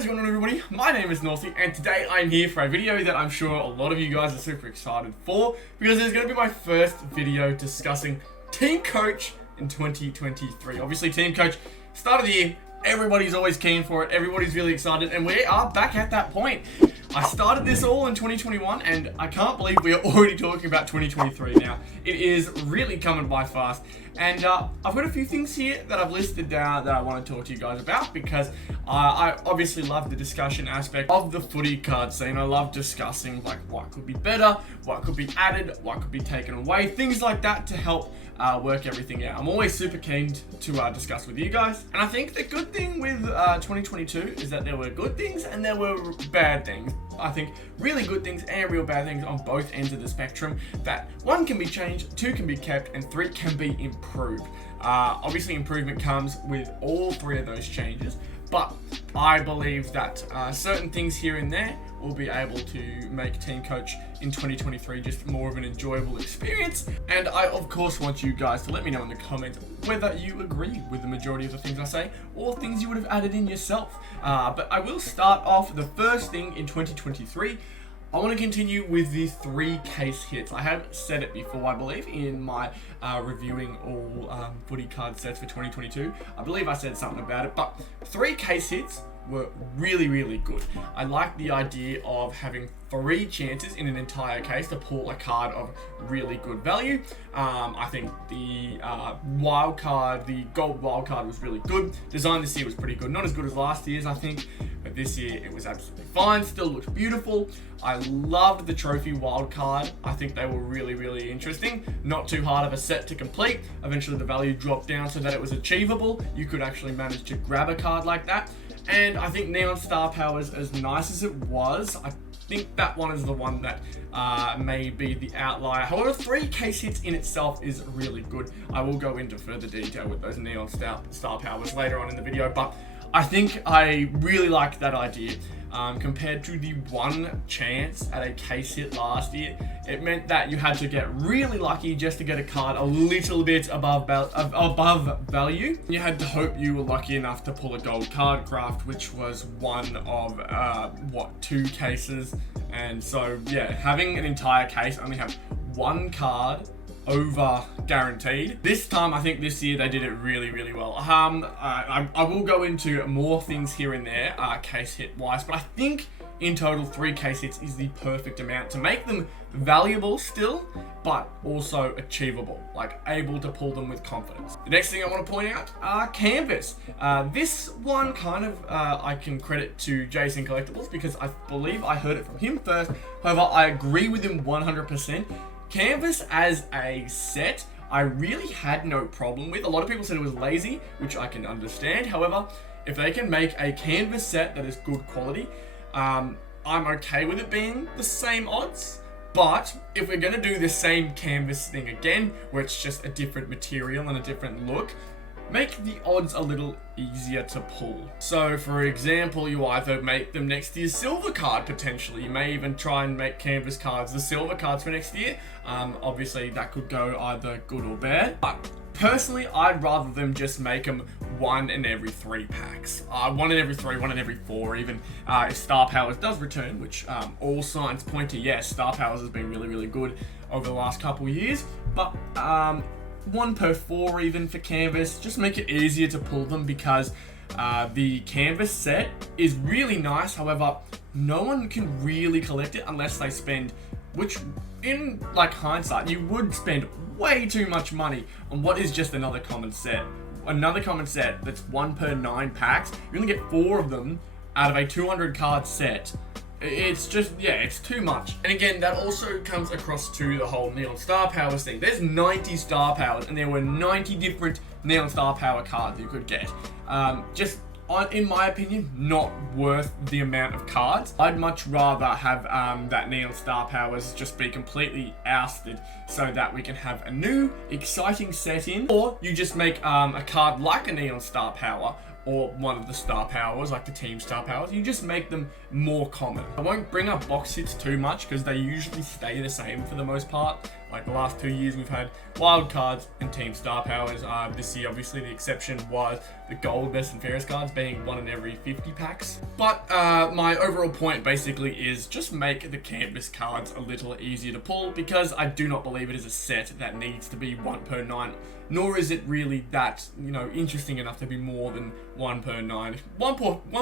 What is going on, everybody? My name is Northy, and today I'm here for a video that I'm sure a lot of you guys are super excited for, because it's going to be my first video discussing Teamcoach in 2023. Obviously, Teamcoach, start of the year, everybody's always keen for it, everybody's really excited, and we are back at that point. I started this all in 2021, and I can't believe we are already talking about 2023 now. It is really coming by fast, and I've got a few things here that I've listed down that I want to talk to you guys about, because I obviously love the discussion aspect of the footy card scene. I love discussing like what could be better, what could be added, what could be taken away, things like that to help work everything out. I'm always super keen to discuss with you guys, and I think the good thing with 2022 is that there were good things and there were bad things. I think really good things and real bad things on both ends of the spectrum, that one can be changed, two can be kept, and three can be improved. Obviously improvement comes with all three of those changes, but I believe that certain things here and there will be able to make Teamcoach in 2023 just more of an enjoyable experience. And I of course want you guys to let me know in the comments whether you agree with the majority of the things I say or things you would have added in yourself. But I will start off the first thing in 2023. I want to continue with the 3 case hits. I have said it before, I believe, in my reviewing all footy card sets for 2022. I believe I said something about it, but 3 case hits were really, really good. I like the idea of having 3 chances in an entire case to pull a card of really good value. I think the wild card, the gold wild card, was really good. Design this year was pretty good. Not as good as last year's, I think, but this year it was absolutely fine. Still looked beautiful. I loved the trophy wild card. I think they were really, really interesting. Not too hard of a set to complete. Eventually the value dropped down so that it was achievable. You could actually manage to grab a card like that. And I think Neon Star Powers, as nice as it was, I think that one is the one that may be the outlier. However, 3 case hits in itself is really good. I will go into further detail with those Neon Star Powers later on in the video, but I think I really liked that idea. Compared to the 1 chance at a case hit last year, it meant that you had to get really lucky just to get a card a little bit above value. You had to hope you were lucky enough to pull a gold card craft, which was one of 2 cases. And so yeah, having an entire case only have 1 card over guaranteed. This time, I think this year they did it really, really well. I will go into more things here and there, case hit wise, but I think in total 3 case hits is the perfect amount to make them valuable still, but also achievable, like able to pull them with confidence. The next thing I want to point out, canvas. This one kind of I can credit to Jason Collectibles, because I believe I heard it from him first. However, I agree with him 100%. Canvas as a set, I really had no problem with. A lot of people said it was lazy, which I can understand. However, if they can make a canvas set that is good quality, I'm okay with it being the same odds. But if we're going to do the same canvas thing again, where it's just a different material and a different look, make the odds a little easier to pull. So for example, you either make them next year's silver card potentially. You may even try and make canvas cards the silver cards for next year. Obviously that could go either good or bad, but personally I'd rather them just make them 1 in every 3 packs. 1 in every 3, 1 in every 4 even. If Star Powers does return, which all signs point to yes, Star Powers has been really, really good over the last couple of years, but 1 per 4 even for canvas. Just make it easier to pull them, because the canvas set is really nice. However, no one can really collect it unless they spend, which in like hindsight, you would spend way too much money on what is just another common set. Another common set that's 1 per 9 packs. You're gonna get 4 of them out of a 200 card set. It's just, yeah, it's too much. And again, that also comes across to the whole Neon Star Powers thing. There's 90 Star Powers, and there were 90 different Neon Star Power cards you could get. In my opinion, not worth the amount of cards. I'd much rather have that Neon Star Powers just be completely ousted so that we can have a new, exciting set in. Or you just make a card like a Neon Star Power, or one of the Star Powers, like the Team Star Powers. You just make them more common. I won't bring up box hits too much, because they usually stay the same for the most part. Like the last 2 years, we've had wild cards and team star powers. This year, obviously, the exception was the gold best and fairest cards being 1 in every 50 packs. But my overall point basically is just make the canvas cards a little easier to pull, because I do not believe it is a set that needs to be 1 per 9, nor is it really that, you know, interesting enough to be more than 1 per 9. 1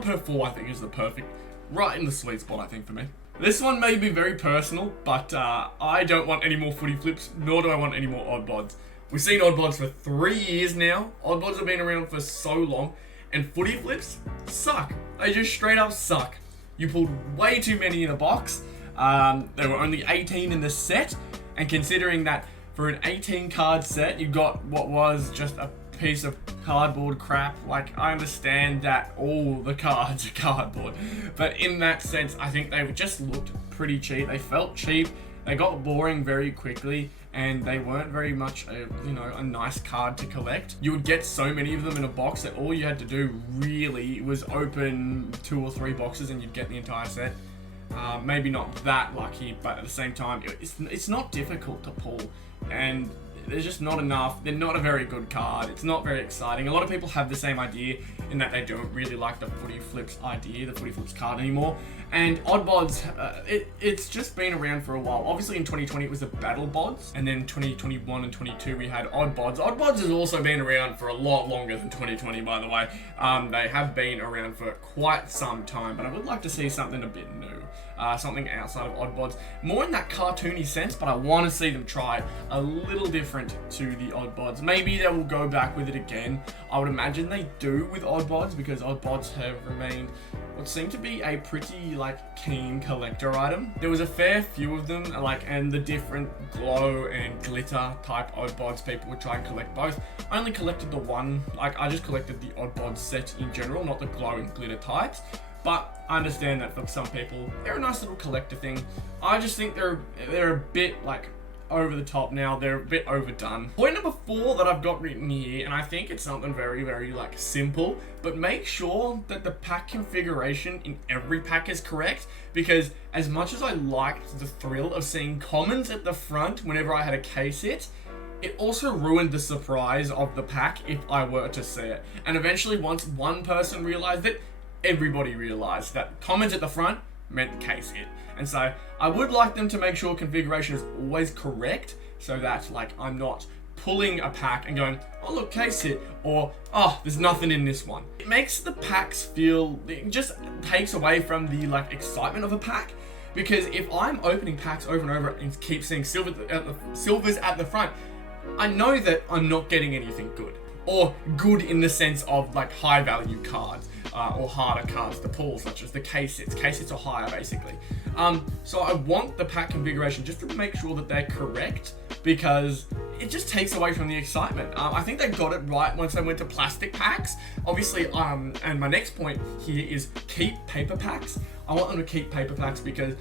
per 4, I think, is the perfect, right in the sweet spot, I think, for me. This one may be very personal, but I don't want any more footy flips, nor do I want any more Oddbods. We've seen Oddbods for 3 years now. Oddbods have been around for so long, and footy flips suck. They just straight up suck. You pulled way too many in a box. There were only 18 in the set, and considering that for an 18 card set, you got what was just a piece of cardboard crap. Like, I understand that all the cards are cardboard, but in that sense, I think they just looked pretty cheap. They felt cheap. They got boring very quickly, and they weren't very much a nice card to collect. You would get so many of them in a box that all you had to do really was open 2 or 3 boxes and you'd get the entire set. Maybe not that lucky, but at the same time, it's not difficult to pull, and there's just not enough. They're not a very good card. It's not very exciting. A lot of people have the same idea in that they don't really like the footy flips idea, the footy flips card anymore. And Oddbods, it's just been around for a while. Obviously in 2020 it was the Battle Bods, and then 2021 and 22 we had Oddbods. Oddbods has also been around for a lot longer than 2020, by the way. They have been around for quite some time, but I would like to see something a bit new. Something outside of Oddbods, more in that cartoony sense, but I want to see them try a little different to the Oddbods. Maybe they will go back with it again. I would imagine they do with Oddbods, because Oddbods have remained what seemed to be a pretty keen collector item. There was a fair few of them, and the different glow and glitter type Oddbods, people would try and collect both. I only collected the one, I just collected the Oddbods set in general, not the glow and glitter types. But I understand that for some people, they're a nice little collector thing. I just think they're a bit over the top now. They're a bit overdone. Point number 4 that I've got written here, and I think it's something very, very simple, but make sure that the pack configuration in every pack is correct, because as much as I liked the thrill of seeing commons at the front whenever I had a case hit, it also ruined the surprise of the pack if I were to see it. And eventually, once one person realized it, everybody realized that commons at the front meant case hit. And so I would like them to make sure configuration is always correct, so that I'm not pulling a pack and going, oh look, case hit, or oh, there's nothing in this one. It makes the packs feel, it just takes away from the excitement of a pack, because if I'm opening packs over and over and keep seeing silvers at the front, I know that I'm not getting anything good, or good in the sense of high value cards. Or harder cards to pull, such as the case hits. Case hits are higher, basically. So I want the pack configuration just to make sure that they're correct, because it just takes away from the excitement. I think they got it right once they went to plastic packs. Obviously, and my next point here is keep paper packs. I want them to keep paper packs because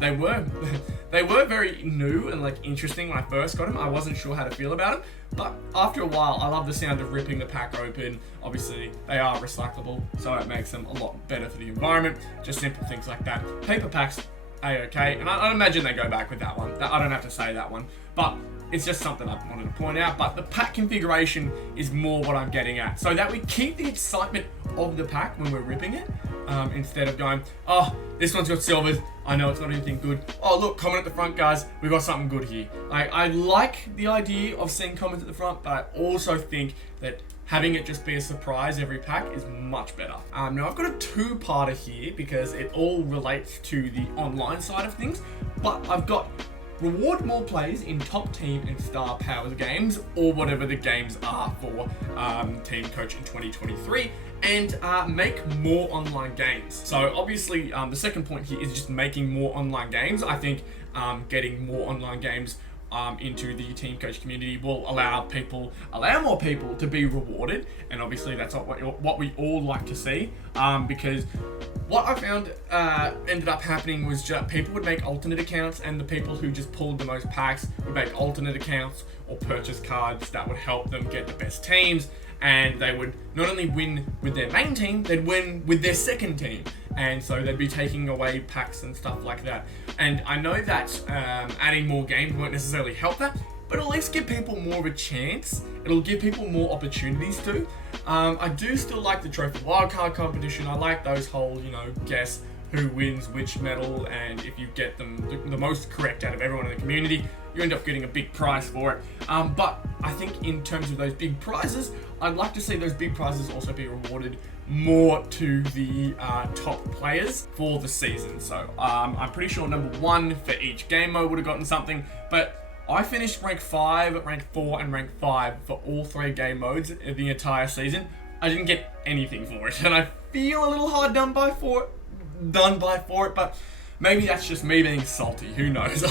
they were very new and interesting when I first got them. I wasn't sure how to feel about them, but after a while, I love the sound of ripping the pack open. Obviously, they are recyclable, so it makes them a lot better for the environment. Just simple things like that. Paper packs, A-okay, and I imagine they go back with that one. I don't have to say that one, but it's just something I wanted to point out. But the pack configuration is more what I'm getting at, so that we keep the excitement of the pack when we're ripping it, instead of going, oh, this one's got silvers, I know it's not anything good. Oh look, comment at the front, guys, we've got something good here. I like the idea of seeing comments at the front, but I also think that having it just be a surprise every pack is much better. Now I've got a 2-parter here because it all relates to the online side of things, but I've got reward more plays in top team and star powers games, or whatever the games are for Teamcoach in 2023, and make more online games. So obviously the second point here is just making more online games. I think getting more online games into the Teamcoach community will allow more people to be rewarded, and obviously that's what we all like to see, because what I found ended up happening was just people would make alternate accounts, and the people who just pulled the most packs would make alternate accounts or purchase cards that would help them get the best teams, and they would not only win with their main team, they'd win with their second team. And so they'd be taking away packs and stuff like that. And I know that adding more games won't necessarily help that, but it'll at least give people more of a chance. It'll give people more opportunities to. I do still like the trophy wildcard competition. I like those whole, guess who wins which medal, and if you get them the most correct out of everyone in the community, you end up getting a big prize for it. But I think in terms of those big prizes, I'd like to see those big prizes also be rewarded more to the top players for the season. So I'm pretty sure number 1 for each game mode would have gotten something, but I finished rank 5, rank 4, and rank 5 for all 3 game modes the entire season. I didn't get anything for it, and I feel a little hard done by for it, but maybe that's just me being salty. Who knows?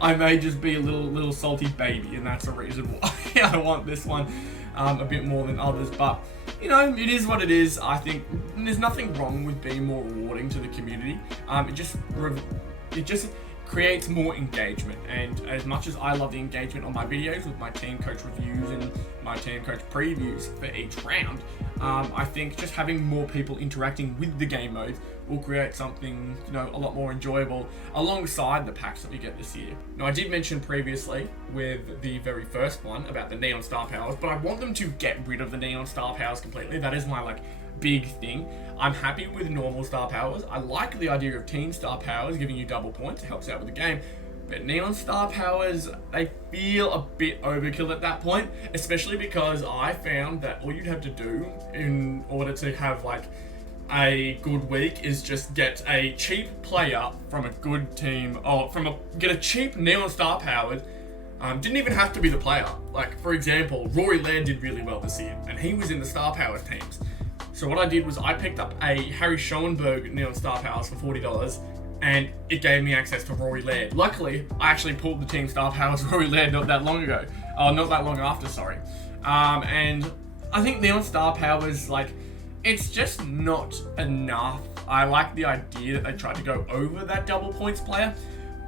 I may just be a little salty baby, and that's the reason why I want this one a bit more than others. But it is what it is. I think there's nothing wrong with being more rewarding to the community. It just creates more engagement, and as much as I love the engagement on my videos with my team coach reviews and my team coach previews for each round, I think just having more people interacting with the game modes will create something a lot more enjoyable alongside the packs that we get this year. Now, I did mention previously with the very first one about the neon star powers, but I want them to get rid of the neon star powers completely. That is my big thing. I'm happy with normal star powers. I like the idea of team star powers giving you double points. It helps out with the game. But neon star powers, they feel a bit overkill at that point, especially because I found that all you'd have to do in order to have a good week is just get a cheap player from a good team, or get a cheap neon star powered. Didn't even have to be the player. For example, Rory Laird did really well this year, and he was in the star powers teams. So what I did was I picked up a Harry Schoenberg Neon Star Powers for $40, and it gave me access to Rory Laird. Luckily, I actually pulled the Team Star Powers Rory Laird not that long after, sorry. And I think Neon Star Powers, it's just not enough. I like the idea that they tried to go over that double points player,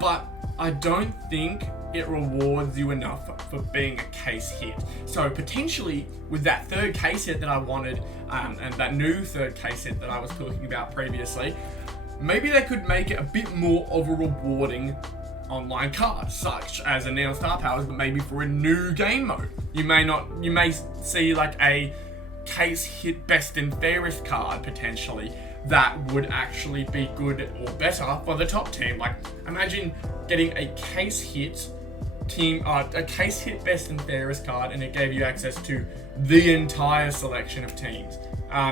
but I don't think it rewards you enough for being a case hit. So potentially with that third case hit that I wanted, and that new third case hit that I was talking about previously, maybe they could make it a bit more of a rewarding online card, such as a Neon Star Powers, but maybe for a new game mode. You may see a case hit best and fairest card potentially that would actually be good or better for the top team. Imagine getting a case hit best and fairest card, and it gave you access to the entire selection of teams.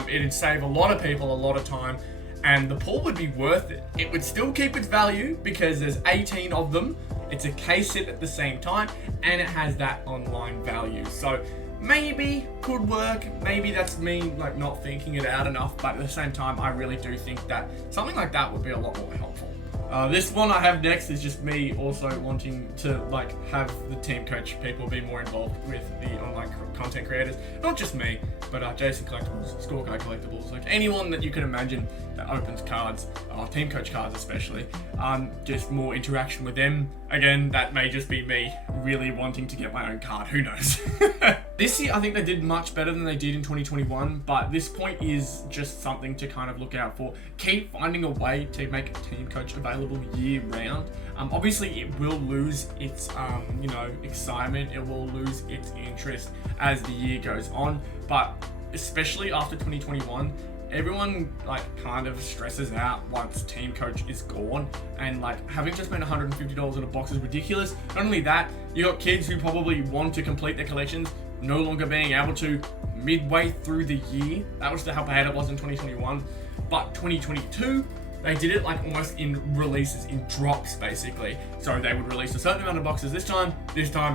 It'd save a lot of people a lot of time, and the pool would be worth it. It would still keep its value because there's 18 of them. It's a case hit at the same time, and it has that online value. So maybe could work. Maybe that's me not thinking it out enough, but at the same time, I really do think that something like that would be a lot more helpful. This one I have next is just me also wanting to have the team coach people be more involved with the online content creators. Not just me, but Jason Collectibles, Scorecard Collectibles, anyone that you can imagine that opens cards, team coach cards especially. Just more interaction with them. Again, that may just be me really wanting to get my own card. Who knows? This year, I think they did much better than they did in 2021, but this point is just something to kind of look out for. Keep finding a way to make a team coach available year round. Obviously, it will lose its, excitement. It will lose its interest as the year goes on, but especially after 2021, everyone kind of stresses out once team coach is gone, and having to spend $150 on a box is ridiculous. Not only that, you got kids who probably want to complete their collections no longer being able to midway through the year. That was how bad it was in 2021. But 2022, they did it almost in releases, in drops basically. So they would release a certain amount of boxes this time,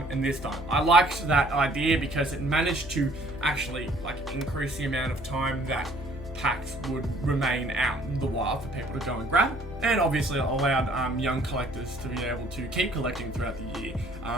and this time. I liked that idea because it managed to actually increase the amount of time that packs would remain out in the wild for people to go and grab, and obviously allowed young collectors to be able to keep collecting throughout the year.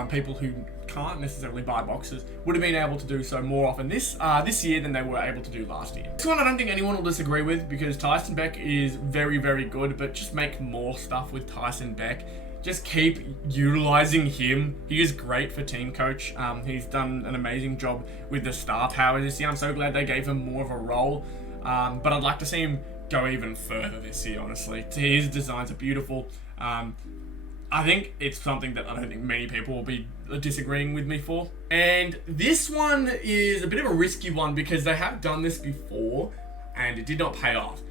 People who can't necessarily buy boxes would have been able to do so more often this year than they were able to do last year. This one I don't think anyone will disagree with, because Tyson Beck is very, very good, but just make more stuff with Tyson Beck. just keep utilizing him. He is great for Teamcoach. He's done an amazing job with the star power this year. I'm so glad they gave him more of a role. But I'd like to see him go even further this year, honestly. His designs are beautiful. I think it's something that I don't think many people will be disagreeing with me for. And this one is a bit of a risky one because they have done this before and it did not pay off.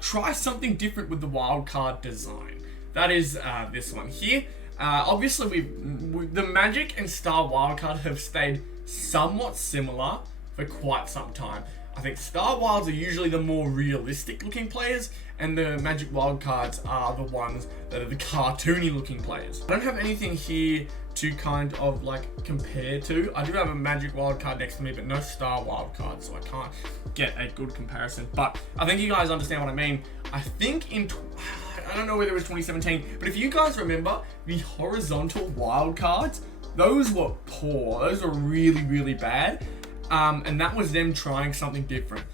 Try something different with the wildcard design. That is this one here. Obviously, the Magic and Star wildcard have stayed somewhat similar for quite some time. I think Star Wilds are usually the more realistic looking players, and the Magic Wildcards are the ones that are the cartoony looking players. I don't have anything here to kind of like compare to. I do have a Magic Wildcard next to me, but no Star Wildcard, so I can't get a good comparison. But I think you guys understand what I mean. I think I don't know whether it was 2017, but if you guys remember, the horizontal wildcards, those were poor. Those were really, really bad. And that was them trying something different.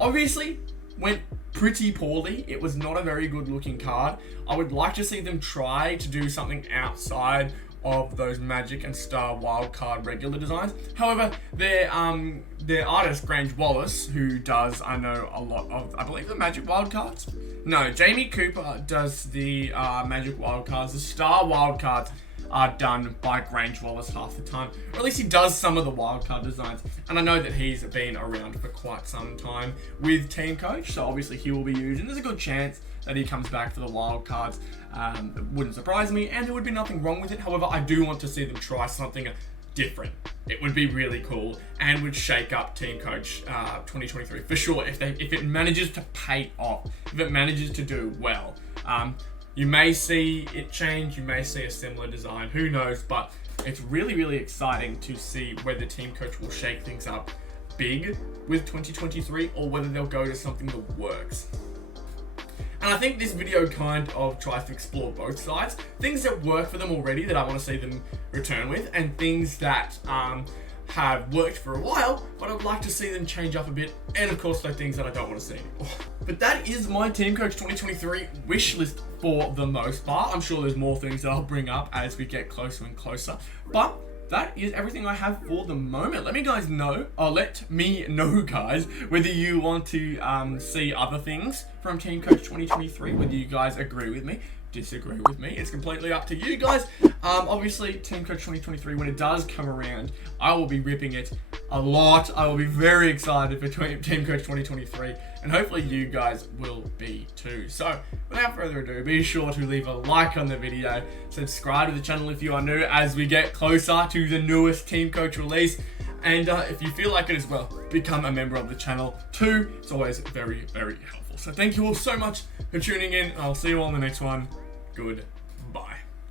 Obviously, went pretty poorly. It was not a very good looking card. I would like to see them try to do something outside of those Magic and Star wildcard regular designs. However, their artist, Grange Wallace, who does, I know, a lot of, I believe, the Magic wildcards. No, Jamie Cooper does the Magic wildcards. The Star wildcards are done by Grange Wallace half the time, or at least he does some of the wildcard designs. And I know that he's been around for quite some time with Teamcoach, so obviously he will be used, and there's a good chance that he comes back for the wildcards. It wouldn't surprise me, and there would be nothing wrong with it. However, I do want to see them try something different. It would be really cool and would shake up Teamcoach 2023 for sure if it manages to pay off, if it manages to do well. You may see it change, you may see a similar design, who knows, but it's really, really exciting to see whether Teamcoach will shake things up big with 2023 or whether they'll go to something that works. And I think this video kind of tries to explore both sides. Things that work for them already that I want to see them return with, and things that have worked for a while, but I'd like to see them change up a bit, and of course those things that I don't want to see anymore. But that is my Teamcoach 2023 wish list for the most part. I'm sure there's more things that I'll bring up as we get closer and closer, but that is everything I have for the moment. Let me know, guys, whether you want to see other things from Teamcoach 2023, whether you guys agree with me, disagree with me. It's completely up to you guys. Obviously, Teamcoach 2023, when it does come around, I will be ripping it a lot. I will be very excited for Teamcoach 2023, and hopefully you guys will be too. So, without further ado, be sure to leave a like on the video, subscribe to the channel if you are new as we get closer to the newest Teamcoach release, and if you feel like it as well, become a member of the channel too. It's always very, very helpful. So thank you all so much for tuning in. I'll see you all in the next one. Good.